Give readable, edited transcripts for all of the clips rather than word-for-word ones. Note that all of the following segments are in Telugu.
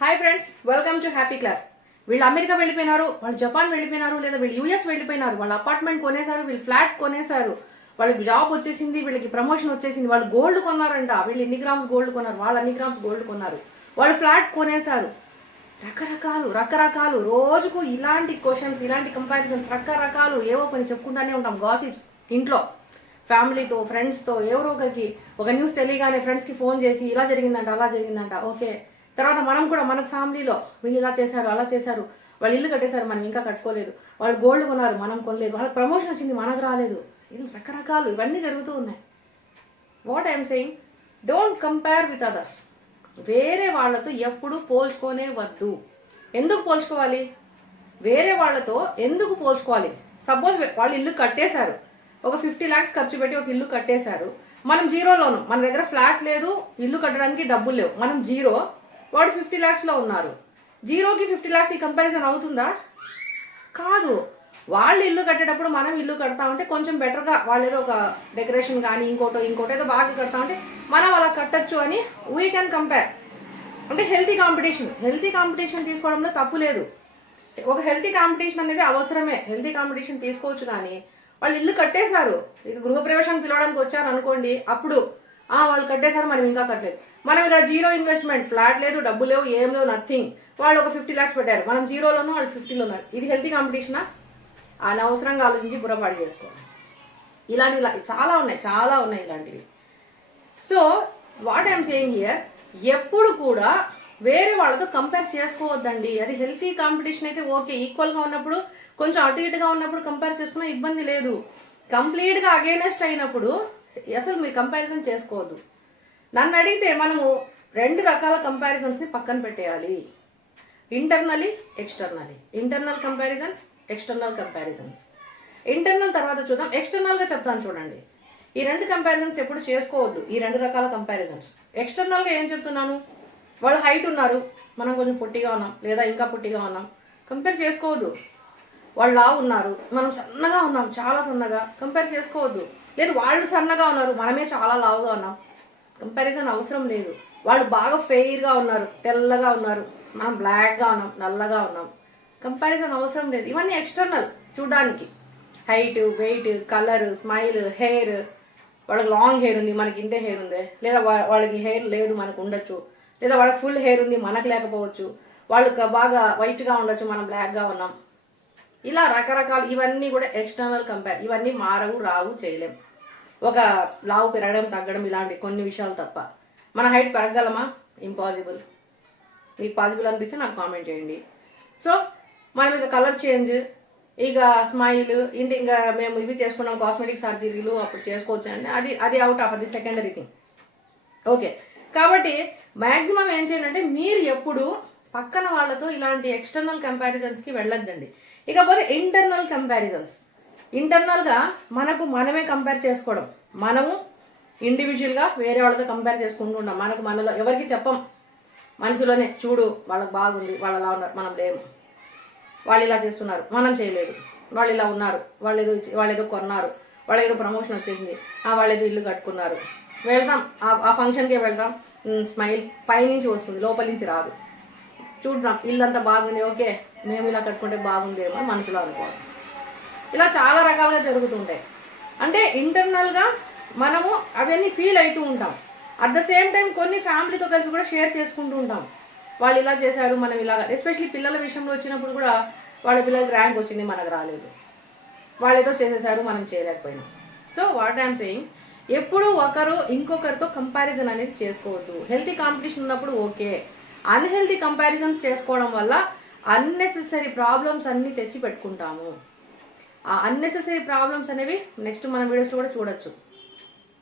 Hi friends, welcome to happy class. వీళ్ళు అమెరికా వెళ్ళిపోయినారు, వాళ్ళు జపాన్ వెళ్ళిపోయినారు, లేదా వీళ్ళు యూఎస్ వెళ్ళిపోయినారు. వాళ్ళ అపార్ట్మెంట్ కొనేశారు, వీళ్ళు ఫ్లాట్ కొనేశారు, వాళ్ళకి జాబ్ వచ్చేసింది, వీళ్ళకి ప్రమోషన్ వచ్చేసింది, వాళ్ళు గోల్డ్ కొన్నారంట. వీళ్ళు ఎన్ని గ్రామ్స్ గోల్డ్ కొన్నారు, వాళ్ళు అన్ని గ్రామ్స్ గోల్డ్ కొన్నారు, వాళ్ళు ఫ్లాట్ కొనేశారు. రకరకాలు రోజుకు ఇలాంటి క్వశ్చన్స్, ఇలాంటి కంపారిజన్స్, రకరకాలు ఏవో కొన్ని చెప్పుకుంటానే ఉంటాం. గాసిప్స్ ఇంట్లో ఫ్యామిలీతో, ఫ్రెండ్స్తో, ఎవరో ఒకరికి ఒక న్యూస్ తెలియగానే ఫ్రెండ్స్కి ఫోన్ చేసి ఇలా జరిగిందంట, అలా జరిగిందంట. ఓకే, తర్వాత మనం కూడా మన ఫ్యామిలీలో వీళ్ళు ఇలా చేశారు, అలా చేశారు, వాళ్ళు ఇల్లు కట్టేశారు, మనం ఇంకా కట్టుకోలేదు, వాళ్ళు గోల్డ్ కొన్నారు, మనం కొనలేదు, వాళ్ళకి ప్రమోషన్ వచ్చింది, మనకు రాలేదు. ఇది రకరకాలు ఇవన్నీ జరుగుతూ ఉన్నాయి. What I'm saying, don't compare with others. వేరే వాళ్ళతో ఎప్పుడు పోల్చుకోనే వద్దు. ఎందుకు పోల్చుకోవాలి? వేరే వాళ్ళతో ఎందుకు పోల్చుకోవాలి? సపోజ్ వాళ్ళు ఇల్లు కట్టేశారు, ఒక 50 lakhs ఖర్చు పెట్టి ఒక ఇల్లు కట్టేశారు, మనం జీరోలోను, మన దగ్గర ఫ్లాట్ లేదు, ఇల్లు కట్టడానికి డబ్బులు లేవు, మనం జీరో, వాడు 50 lakhsలో ఉన్నారు. జీరోకి 50 lakhs ఈ కంపారిజన్ అవుతుందా? కాదు. వాళ్ళు ఇల్లు కట్టేటప్పుడు మనం ఇల్లు కడతా ఉంటే కొంచెం బెటర్గా, వాళ్ళు ఏదో ఒక డెకరేషన్ కానీ ఇంకోటో ఏదో బాగా కడతా ఉంటే మనం అలా కట్టచ్చు అని వీ కెన్ కంపేర్. అంటే హెల్తీ కాంపిటీషన్ తీసుకోవడంలో తప్పు లేదు. ఒక హెల్తీ కాంపిటీషన్ అనేది అవసరమే, హెల్తీ కాంపిటీషన్ తీసుకోవచ్చు. కానీ వాళ్ళు ఇల్లు కట్టేశారు, ఇక గృహప్రవేశానికి పిలవడానికి వచ్చారు అనుకోండి, అప్పుడు వాళ్ళు కట్టేశారు, మనం ఇంకా కట్టలేదు, మనం ఇక్కడ జీరో ఇన్వెస్ట్మెంట్, ఫ్లాట్ లేదు, డబ్బు లేవు, ఏం లేవు, నథింగ్, వాళ్ళు ఒక 50 lakhs పెట్టారు, మనం జీరోలోనూ వాళ్ళు 50లో ఉన్నారు. ఇది హెల్తీ కాంపిటీషనా? అనవసరంగా ఆలోచించి బుర్రపాటు చేసుకోండి. ఇలాంటివి చాలా ఉన్నాయి ఇలాంటివి. So what I'm saying here, ఎప్పుడు కూడా వేరే వాళ్ళతో కంపేర్ చేసుకోవద్దండి. అది హెల్తీ కాంపిటీషన్ అయితే ఓకే, ఈక్వల్గా ఉన్నప్పుడు, కొంచెం అటు ఇటుగా ఉన్నప్పుడు కంపేర్ చేసుకున్నా ఇబ్బంది లేదు. కంప్లీట్గా అగేనెస్ట్ అయినప్పుడు అసలు మీరు కంపారిజన్ చేసుకోవద్దు. నన్ను అడిగితే మనము 2 రకాల కంపారిజన్స్ని పక్కన పెట్టేయాలి. Internal comparisons, external comparisons. Internal తర్వాత చూద్దాం, ఎక్స్టర్నల్గా చెప్తాను చూడండి. ఈ 2 కంపారిజన్స్ ఎప్పుడు చేసుకోవద్దు, ఈ 2 రకాల కంపారిజన్స్. ఎక్స్టర్నల్గా ఏం చెప్తున్నాను, వాళ్ళు హైట్ ఉన్నారు, మనం కొంచెం పొట్టిగా ఉన్నాం, లేదా ఇంకా పొట్టిగా ఉన్నాం, కంపేర్ చేసుకోవద్దు. వాళ్ళు లావు ఉన్నారు, మనం సన్నగా ఉన్నాం, చాలా సన్నగా, కంపేర్ చేసుకోవద్దు. లేదు వాళ్ళు సన్నగా ఉన్నారు, మనమే చాలా లావుగా ఉన్నాం, కంపారిజన్ అవసరం లేదు. వాళ్ళు బాగా ఫెయిర్గా ఉన్నారు, తెల్లగా ఉన్నారు, మనం బ్లాక్గా ఉన్నాం, నల్లగా ఉన్నాం, కంపారిజన్ అవసరం లేదు. ఇవన్నీ ఎక్స్టర్నల్ చూడడానికి. Height, weight, colour, smile, hair, వాళ్ళకి లాంగ్ హెయిర్ ఉంది, మనకి ఇంతే హెయిర్ ఉంది, లేదా వాళ్ళకి హెయిర్ లేదు, మనకు ఉండొచ్చు, లేదా వాళ్ళకి ఫుల్ హెయిర్ ఉంది, మనకు లేకపోవచ్చు, వాళ్ళకి బాగా వైట్గా ఉండొచ్చు, మనం బ్లాక్గా ఉన్నాం. ఇలా రకరకాలు, ఇవన్నీ కూడా ఎక్స్టర్నల్ కంపేర్. ఇవన్నీ మారవు, రావు, చేయలేం. ఒక లావు పెరగడం, తగ్గడం, ఇలాంటి కొన్ని విషయాలు తప్ప. మన హైట్ పెరగగలమా? ఇంపాసిబుల్. మీకు పాసిబుల్ అనిపిస్తే నాకు కామెంట్ చేయండి. సో మనం ఇక కలర్ చేంజ్, ఇక స్మైల్, ఇంకా మేము ఇవి చేసుకున్నాం, కాస్మెటిక్ సర్జరీలు అప్పుడు చేసుకోవచ్చు అండి, అది అవుట్ ఆఫ్, అది సెకండరీ థింగ్. ఓకే, కాబట్టి మ్యాక్సిమం ఏం చేయండి అంటే, మీరు ఎప్పుడు పక్కన వాళ్ళతో ఇలాంటి ఎక్స్టర్నల్ కంపారిజన్స్కి వెళ్ళొద్దండి. ఇకపోతే ఇంటర్నల్ కంపారిజన్స్. ఇంటర్నల్గా మనమే కంపేర్ చేసుకోవడం. మనము ఇండివిజువల్గా వేరే వాళ్ళతో కంపేర్ చేసుకుంటూ ఉంటాం. మనలో ఎవరికి చెప్పం, మనసులోనే చూడు వాళ్ళకి బాగుంది, వాళ్ళు అలా ఉన్నారు, మనం లేము, వాళ్ళు ఇలా చేస్తున్నారు, మనం చేయలేదు, వాళ్ళు ఇలా ఉన్నారు, వాళ్ళు ఏదో కొన్నారు, వాళ్ళకి ఏదో ప్రమోషన్ వచ్చేసింది, వాళ్ళు ఏదో ఇల్లు కట్టుకున్నారు, వెళ్తాం ఆ ఫంక్షన్కే వెళ్తాం, స్మైల్ పైనుంచి వస్తుంది, లోపల నుంచి రాదు. చూద్దాం, ఇల్లు అంతా బాగుంది, ఓకే మేము ఇలా కట్టుకుంటే బాగుందేమో అని మనసులో అనుకోవాలి. ఇలా చాలా రకాలుగా జరుగుతుంటాయి. అంటే ఇంటర్నల్గా మనము అవన్నీ ఫీల్ అవుతూ ఉంటాం. అట్ ద సేమ్ టైం కొన్ని ఫ్యామిలీతో కలిపి కూడా షేర్ చేసుకుంటూ ఉంటాం. వాళ్ళు ఇలా చేశారు, మనం ఇలాగా. ఎస్పెషల్లీ పిల్లల విషయంలో వచ్చినప్పుడు కూడా, వాళ్ళ పిల్లలకి ర్యాంక్ వచ్చింది, మనకు రాలేదు, వాళ్ళు ఏదో చేసేసారు, మనం చేయలేకపోయినాం. సో వాట్ ఐఎమ్ సెయింగ్, ఎప్పుడు ఒకరు ఇంకొకరితో కంపారిజన్ అనేది చేసుకోవద్దు. హెల్తీ కాంపిటీషన్ ఉన్నప్పుడు ఓకే. అన్హెల్తీ కంపారిజన్స్ చేసుకోవడం వల్ల అన్నెసెసరీ ప్రాబ్లమ్స్ అన్నీ తెచ్చి పెట్టుకుంటాము. ఆ అన్నెసెసరీ ప్రాబ్లమ్స్ అనేవి నెక్స్ట్ మన వీడియోస్లో కూడా చూడొచ్చు.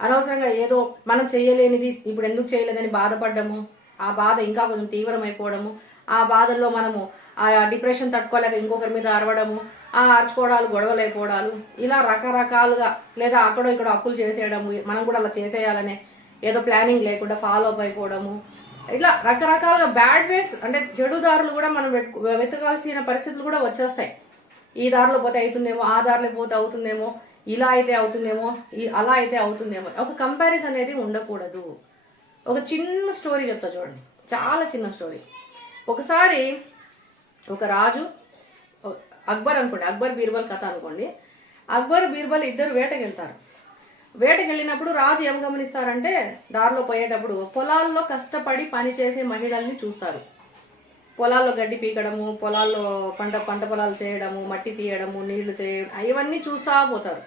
అనవసరంగా ఏదో మనం చేయలేనిది ఇప్పుడు ఎందుకు చేయలేదని బాధపడ్డము, ఆ బాధ ఇంకా కొంచెం తీవ్రమైపోవడము, ఆ బాధల్లో మనము ఆ డిప్రెషన్ తట్టుకోలేక ఇంకొకరి మీద అరవడము, ఆ అరుచుకోవడాలు, గొడవలు అయిపోవడాలు, ఇలా రకరకాలుగా, లేదా అక్కడో ఇక్కడ అప్పులు చేసేయడము, మనం కూడా అలా చేసేయాలనే ఏదో ప్లానింగ్ లేకుండా ఫాలో అప్ అయిపోవడము, ఇట్లా రకరకాలుగా బ్యాడ్ వేస్, అంటే చెడు దారులు కూడా మనం వెతకాల్సిన పరిస్థితులు కూడా వచ్చేస్తాయి. ఈ దారిలో పోతే అవుతుందేమో, ఆ దారిలో పోతే అవుతుందేమో, ఇలా అయితే అవుతుందేమో, అలా అయితే అవుతుందేమో. ఒక కంపారిజన్ అనేది ఉండకూడదు. ఒక చిన్న స్టోరీ చెప్తా చూడండి, చాలా చిన్న స్టోరీ. ఒకసారి ఒక రాజు, అక్బర్ అనుకోండి, అక్బర్ బీర్బల్ కథ అనుకోండి. అక్బర్ బీర్బల్ ఇద్దరు వేటకి వెళ్తారు. వేటకి వెళ్ళినప్పుడు రాజు ఏం గమనిస్తారంటే దారిలో పోయేటప్పుడు పొలాల్లో కష్టపడి పనిచేసే మహిళల్ని చూస్తారు. పొలాల్లో గడ్డి పీకడము, పొలాల్లో పంట పొలాలు చేయడము, మట్టి తీయడము, నీళ్లు తీయడం, ఇవన్నీ చూస్తూ పోతారు.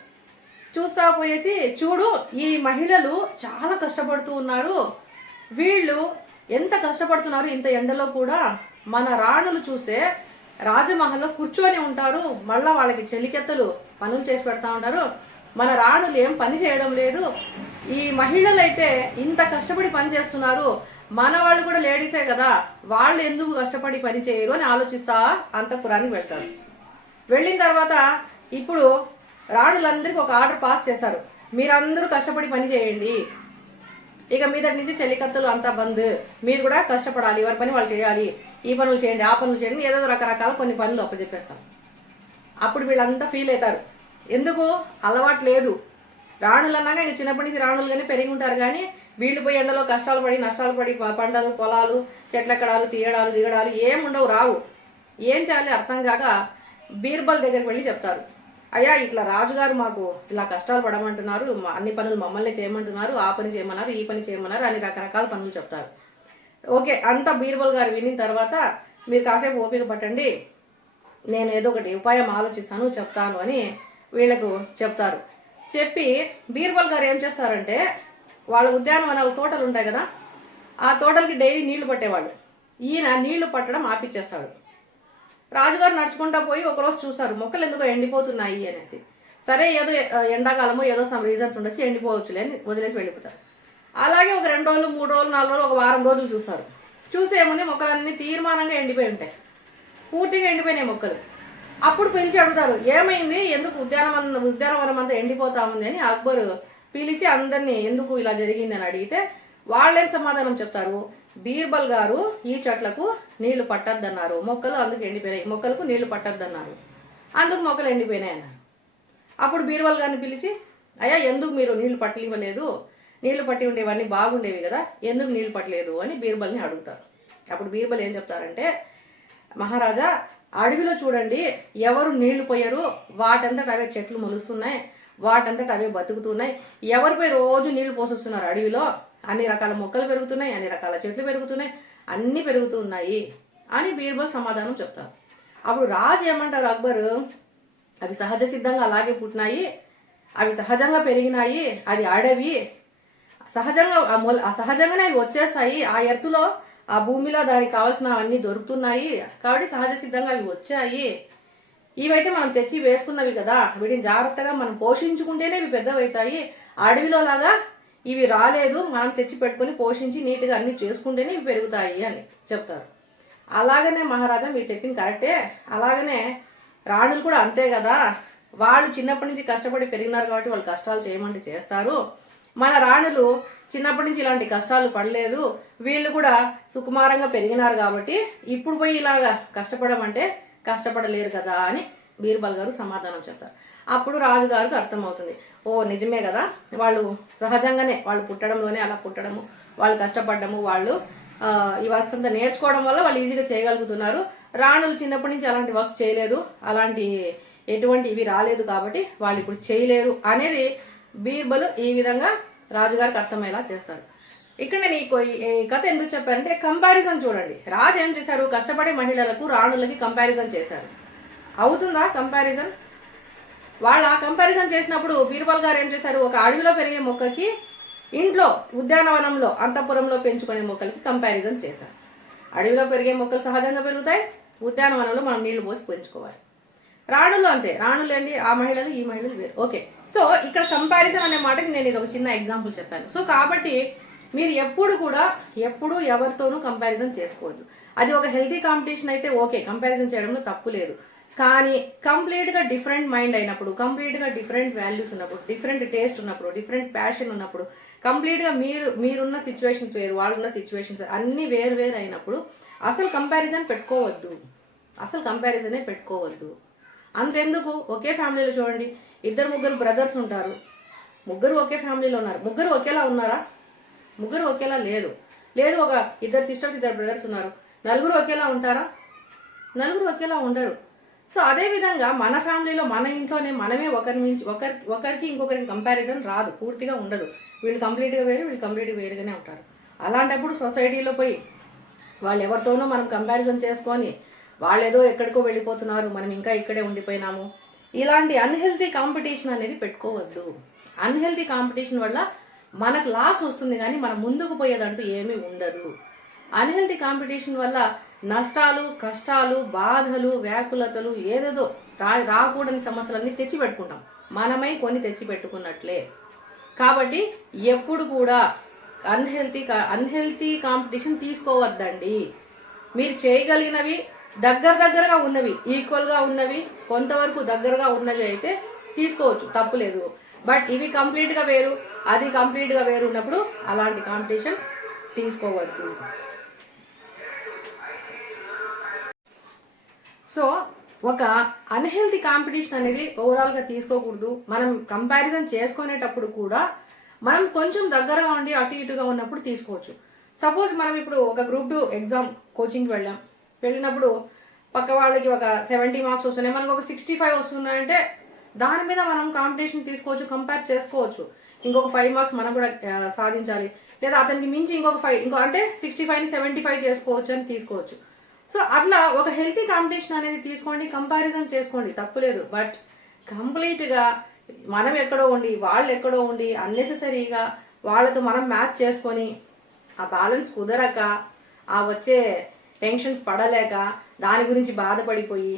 చూస్తూ పోయేసి చూడు ఈ మహిళలు చాలా కష్టపడుతూ ఉన్నారు, వీళ్ళు ఎంత కష్టపడుతున్నారు ఇంత ఎండలో కూడా. మన రాణులు చూస్తే రాజమహల్లో కూర్చొని ఉంటారు, మళ్ళీ వాళ్ళకి చెలికెత్తలు పనులు చేసి పెడతా ఉంటారు. మన రాణులు ఏం పని చేయడం లేదు. ఈ మహిళలైతే ఇంత కష్టపడి పని చేస్తున్నారు, మన వాళ్ళు కూడా లేడీసే కదా, వాళ్ళు ఎందుకు కష్టపడి పని చేయరు అని ఆలోచిస్తా అంతఃపురానికి వెళ్తారు. వెళ్ళిన తర్వాత ఇప్పుడు రాణులందరికీ ఒక ఆర్డర్ పాస్ చేశారు, మీరందరూ కష్టపడి పని చేయండి, ఇక మీదటి నుంచి చెల్లికత్తలు అంతా బంద్, మీరు కూడా కష్టపడాలి, ఎవరి పని వాళ్ళు చేయాలి, ఈ పనులు చేయండి ఆ పనులు చేయండి, ఏదో రకరకాల కొన్ని పనులు అప్పచెప్పేస్తాం. అప్పుడు వీళ్ళంతా ఫీల్ అవుతారు, ఎందుకు అలవాటు లేదు. రాణులు అన్నాక ఇక చిన్నప్పటి నుంచి రాణులు కానీ పెరిగి ఉంటారు, కానీ వీళ్ళు పోయి ఎండలో కష్టాలు పడి నష్టాలు పడి పంటలు పొలాలు చెట్లెక్కడాలు తీయడాలు దిగడాలు ఏముండవు, రావు. ఏం చేయాలి అర్థం కాక బీర్బల్ దగ్గరికి వెళ్ళి చెప్తారు, అయ్యా ఇట్లా రాజుగారు మాకు ఇలా కష్టాలు పడమంటున్నారు, అన్ని పనులు మమ్మల్ని చేయమంటున్నారు, ఆ పని చేయమన్నారు, ఈ పని చేయమన్నారు అని రకరకాల పనులు చెప్తారు. ఓకే, అంతా బీర్బల్ గారు వినిన తర్వాత మీరు కాసేపు ఓపిక పట్టండి, నేను ఏదో ఒకటి ఉపాయం ఆలోచిస్తాను చెప్తాను అని వీళ్ళకు చెప్తారు. చెప్పి బీర్బల్ గారు ఏం చేస్తారంటే వాళ్ళ ఉద్యానవనాల తోటలు ఉంటాయి కదా, ఆ తోటలకి డైలీ నీళ్లు పట్టేవాళ్ళు. ఈయన నీళ్లు పట్టడం ఆపిచ్చేస్తాడు. రాజుగారు నడుచుకుంటా పోయి ఒకరోజు చూసారు మొక్కలు ఎందుకో ఎండిపోతున్నాయి అనేసి. సరే ఏదో ఎండాకాలమో ఏదో సమ్ రీజన్స్ ఉండొచ్చు, ఎండిపోవచ్చులే అని వదిలేసి వెళ్ళిపోతారు. అలాగే ఒక 2 రోజులు 3 రోజులు 4 రోజులు ఒక వారం రోజులు చూస్తారు. చూసేముంది మొక్కలన్నీ తీర్మానంగా ఎండిపోయి ఉంటాయి, పూర్తిగా ఎండిపోయినాయి మొక్కలు. అప్పుడు పిలిచి అడుగుతారు, ఏమైంది, ఎందుకు ఉద్యానవనం అంతా ఎండిపోతా ఉంది అని అక్బర్ పిలిచి అందరినీ ఎందుకు ఇలా జరిగింది అని అడిగితే వాళ్ళేం సమాధానం చెప్తారు, బీర్బల్ గారు ఈ చెట్లకు నీళ్లు పట్టద్దన్నారు, మొక్కలు అందుకు ఎండిపోయినాయి, మొక్కలకు నీళ్లు పట్టద్దన్నారు, అందుకు మొక్కలు ఎండిపోయినాయి అన్నారు. అప్పుడు బీర్బల్ గారిని పిలిచి, అయ్యా ఎందుకు మీరు నీళ్లు పట్టలివ్వలేదు, నీళ్లు పట్టి ఉండేవన్నీ బాగుండేవి కదా, ఎందుకు నీళ్లు పట్టలేదు అని బీర్బల్ని అడుగుతారు. అప్పుడు బీర్బల్ ఏం చెప్తారంటే, మహారాజా అడవిలో చూడండి ఎవరు నీళ్లు పోయరు, వాటంతట అవే చెట్లు మొలుస్తున్నాయి, వాటంతట అవే బతుకుతున్నాయి, ఎవరిపై రోజు నీళ్లు పోసొస్తున్నారు, అడవిలో అన్ని రకాల మొక్కలు పెరుగుతున్నాయి, అన్ని రకాల చెట్లు పెరుగుతున్నాయి, అన్నీ పెరుగుతున్నాయి అని బీర్బల్ సమాధానం చెప్తారు. అప్పుడు రాజు ఏమంటారు అక్బర్, అవి సహజ సిద్ధంగా అలాగే పుట్టినాయి, అవి సహజంగా పెరిగినాయి, అది అడవి, సహజంగానే అవి వచ్చేస్తాయి, ఆ ఎర్తులో ఆ భూమిలో దానికి కావాల్సిన అన్నీ దొరుకుతున్నాయి, కాబట్టి సహజ సిద్ధంగా అవి వచ్చాయి, ఇవైతే మనం తెచ్చి వేసుకున్నవి కదా, వీటిని జాగ్రత్తగా మనం పోషించుకుంటేనే ఇవి పెద్దవవుతాయి, అడవిలో లాగా ఇవి రాలేదు, మనం తెచ్చి పెట్టుకొని పోషించి నీట్గా అన్ని చేసుకుంటేనే ఇవి పెరుగుతాయి అని చెప్తారు. అలాగనే మహారాజా మీరు చెప్పింది కరెక్టే, అలాగనే రాణులు కూడా అంతే కదా, వాళ్ళు చిన్నప్పటి నుంచి కష్టపడి పెరిగినారు కాబట్టి వాళ్ళు కష్టాలు చేయమంటే చేస్తారు, మన రాణులు చిన్నప్పటి నుంచి ఇలాంటి కష్టాలు పడలేదు, వీళ్ళు కూడా సుకుమారంగా పెరిగినారు కాబట్టి ఇప్పుడు పోయి ఇలాగా కష్టపడమంటే కష్టపడలేరు కదా అని బీర్బల్ గారు సమాధానం చెప్తారు. అప్పుడు రాజుగారికి అర్థమవుతుంది, ఓ నిజమే కదా, వాళ్ళు సహజంగానే వాళ్ళు పుట్టడంలోనే అలా పుట్టడము, వాళ్ళు కష్టపడ్డము, వాళ్ళు ఈ వర్క్స్ అంతా నేర్చుకోవడం వల్ల వాళ్ళు ఈజీగా చేయగలుగుతున్నారు, రాణులు చిన్నప్పటి నుంచి అలాంటి వర్క్స్ చేయలేదు, అలాంటి ఎటువంటి ఇవి రాలేదు కాబట్టి వాళ్ళు ఇప్పుడు చేయలేరు అనేది బీర్బల్ ఈ విధంగా రాజుగారికి అర్థమయ్యేలా చేస్తారు. ఇక్కడ నేను ఈ కథ ఎందుకు చెప్పారంటే కంపారిజన్ చూడండి, రాజు ఏం చేశారు, కష్టపడే మహిళలకు రాణులకి కంపారిజన్ చేశారు. అవుతుందా కంపారిజన్? వాళ్ళు ఆ కంపారిజన్ చేసినప్పుడు బీర్బల్ గారు ఏం చేశారు, ఒక అడవిలో పెరిగే మొక్కకి ఇంట్లో ఉద్యానవనంలో అంతఃపురంలో పెంచుకునే మొక్కలకి కంపారిజన్ చేశారు. అడవిలో పెరిగే మొక్కలు సహజంగా పెరుగుతాయి, ఉద్యానవనంలో మనం నీళ్లు పోసి పెంచుకోవాలి. రాణులు అంతే, రాణులు ఏంటి ఆ మహిళలు ఈ మహిళలు వేరు. ఓకే, సో ఇక్కడ కంపారిజన్ అనే మాటకి నేను ఇది ఒక చిన్న ఎగ్జాంపుల్ చెప్పాను. సో కాబట్టి మీరు ఎప్పుడు ఎవరితోనూ కంపారిజన్ చేసుకోవద్దు. అది ఒక హెల్తీ కాంపిటీషన్ అయితే ఓకే, కంపారిజన్ చేయడంలో తప్పు లేదు, కానీ కంప్లీట్గా డిఫరెంట్ మైండ్ అయినప్పుడు, కంప్లీట్గా డిఫరెంట్ వాల్యూస్ ఉన్నప్పుడు, డిఫరెంట్ టేస్ట్ ఉన్నప్పుడు, డిఫరెంట్ ప్యాషన్ ఉన్నప్పుడు, కంప్లీట్గా మీరున్న సిచ్యువేషన్స్ వేరు, వాళ్ళున్న సిచ్యువేషన్స్ అన్నీ వేరు వేరు అయినప్పుడు అసలు కంపారిజన్ పెట్టుకోవద్దు, అసలు కంపారిజనే పెట్టుకోవద్దు. అంతెందుకు, ఒకే ఫ్యామిలీలో చూడండి, 2-3 బ్రదర్స్ ఉంటారు, ముగ్గురు ఒకే ఫ్యామిలీలో ఉన్నారు, ముగ్గురు ఒకేలా ఉన్నారా? ముగ్గురు ఒకేలా లేదు. ఒక 2 సిస్టర్స్ 2 బ్రదర్స్ ఉన్నారు, నలుగురు ఒకేలా ఉంటారా? నలుగురు ఒకేలా ఉండరు. సో అదేవిధంగా మన ఫ్యామిలీలో మన ఇంట్లోనే మనమే ఒకరికి ఇంకొకరికి కంపారిజన్ రాదు, పూర్తిగా ఉండదు. వీళ్ళు కంప్లీట్గా వేరు, వీళ్ళు కంప్లీట్గా వేరుగానే ఉంటారు. అలాంటప్పుడు సొసైటీలో పోయి వాళ్ళు ఎవరితోనో మనం కంపారిజన్ చేసుకొని వాళ్ళు ఏదో ఎక్కడికో వెళ్ళిపోతున్నారు, మనం ఇంకా ఇక్కడే ఉండిపోయినాము, ఇలాంటి అన్హెల్తీ కాంపిటీషన్ అనేది పెట్టుకోవద్దు. అన్హెల్తీ కాంపిటీషన్ వల్ల మనకు లాస్ వస్తుంది కానీ మనం ముందుకు పోయేదంటూ ఏమీ ఉండదు. అన్హెల్తీ కాంపిటీషన్ వల్ల నష్టాలు, కష్టాలు, బాధలు, వ్యాకులతలు, ఏదేదో రాకూడని సమస్యలన్నీ తెచ్చిపెట్టుకుంటాం, మనమై కొన్ని తెచ్చిపెట్టుకున్నట్లే. కాబట్టి ఎప్పుడు కూడా అన్హెల్తీ కాంపిటీషన్ తీసుకోవద్దండి. మీరు చేయగలిగినవి దగ్గరగా ఉన్నవి, ఈక్వల్గా ఉన్నవి, కొంతవరకు దగ్గరగా ఉన్నవి అయితే తీసుకోవచ్చు, తప్పులేదు. బట్ ఇవి కంప్లీట్గా వేరు, అది కంప్లీట్గా వేరు ఉన్నప్పుడు అలాంటి కాంపిటీషన్స్ తీసుకోవద్దు. సో ఒక అన్హెల్తీ కాంపిటీషన్ అనేది ఓవరాల్గా తీసుకోకూడదు. మనం కంపారిజన్ చేసుకునేటప్పుడు కూడా మనం కొంచెం దగ్గరగా ఉండి అటు ఇటుగా ఉన్నప్పుడు తీసుకోవచ్చు. సపోజ్ మనం ఇప్పుడు ఒక గ్రూప్ 2 ఎగ్జామ్ కోచింగ్కి వెళ్ళినప్పుడు పక్క వాళ్ళకి ఒక 70 మార్క్స్ వస్తున్నాయి, మనకు ఒక 65 వస్తున్నాయంటే దాని మీద మనం కాంపిటీషన్ తీసుకోవచ్చు, కంపేర్ చేసుకోవచ్చు. ఇంకొక 5 మార్క్స్ మనం కూడా సాధించాలి, లేదా అతనికి మించి ఇంకో అంటే 65ని 75 చేసుకోవచ్చు అని తీసుకోవచ్చు. సో అట్లా ఒక హెల్తీ కాంపిటీషన్ అనేది తీసుకోండి, కంపారిజన్ చేసుకోండి, తప్పులేదు. బట్ కంప్లీట్గా మనం ఎక్కడో ఉండి వాళ్ళు ఎక్కడో ఉండి అన్నెసెసరీగా వాళ్ళతో మనం మ్యాచ్ చేసుకొని ఆ బ్యాలెన్స్ కుదరక ఆ వచ్చే టెన్షన్స్ పడలేక దాని గురించి బాధపడిపోయి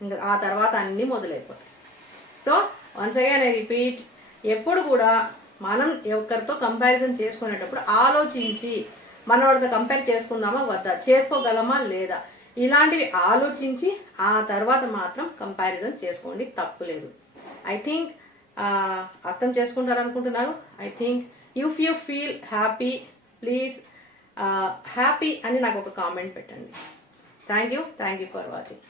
ఇంకా ఆ తర్వాత అన్నీ మొదలైపోతాయి. So once again I repeat, ఎప్పుడు కూడా మనం ఎవరితో కంపారిజన్ చేసుకునేటప్పుడు ఆలోచించి మన వాళ్ళతో కంపేర్ చేసుకుందామా వద్దా, చేసుకోగలమా లేదా, ఇలాంటివి ఆలోచించి ఆ తర్వాత మాత్రం కంపారిజన్ చేసుకోండి, తప్పులేదు. ఐ థింక్ అర్థం చేసుకుంటారనుకుంటున్నారు. I think if you feel happy, please happy అని నాకు ఒక కామెంట్ పెట్టండి. Thank you for watching.